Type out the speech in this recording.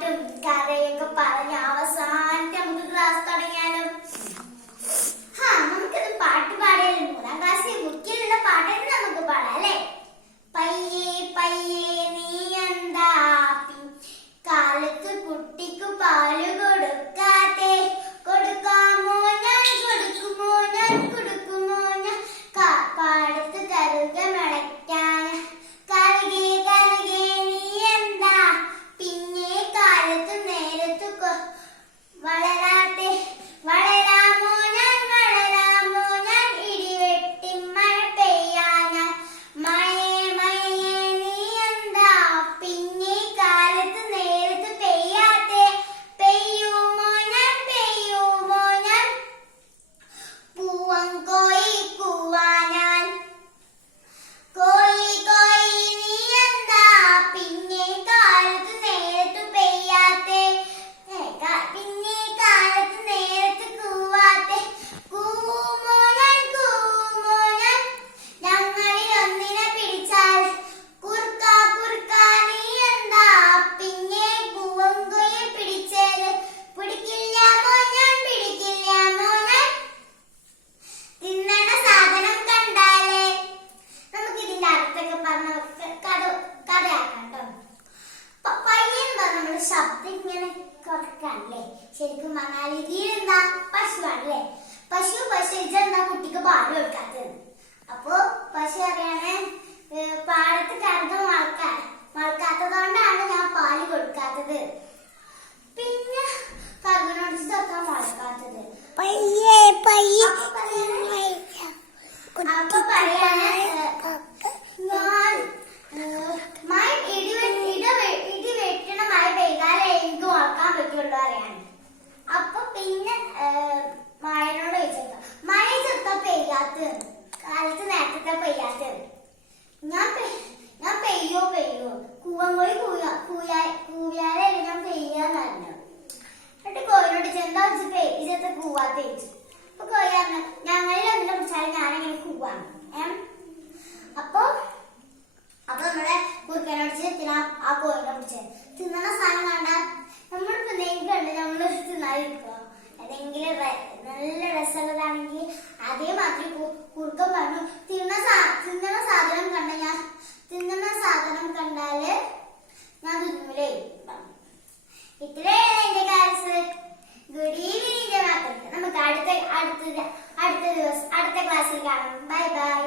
പാട്ടും കഥയൊക്കെ പറഞ്ഞ് അവസാനം അതിങ്ങനെ കുറക്കാണല്ലേ ശരിക്കും മണാലിയിൽ എന്താ പശുവാണല്ലേ? പശു പശു ഇതെന്താ കുട്ടിക്ക് പാൽ കൊടുക്കാത്തത്? അപ്പോ പശു അറിയാണേ പാടത്ത് കറങ്ങ വളക്കാൻ വളക്കാത്തത് ഞാൻ പാൽ കൊടുക്കാത്തത്. പൂവൻകോഴി കൂയാ കൂയാ കൂയാലല്ലേ ഞാൻ പെയ്യാന്ന് പറഞ്ഞു എന്നിട്ട് കോഴിനോട് ചെന്താ വെച്ച് പെയ്ച്ചത്തെ കൂവാ തേച്ചു. അപ്പൊ കോഴി പറഞ്ഞു ഞങ്ങളിൽ എന്തിനെ പിടിച്ചാലും ഞാനിങ്ങനെ കൂവാണ് ഏഹ് ഇത്രയാണ് എന്റെ ക്ലാസ് ഗുഡ് ഈവനിങ് നമുക്ക് അടുത്ത അടുത്ത അടുത്ത ദിവസം അടുത്ത ക്ലാസ്സിൽ കാണാം. Bye bye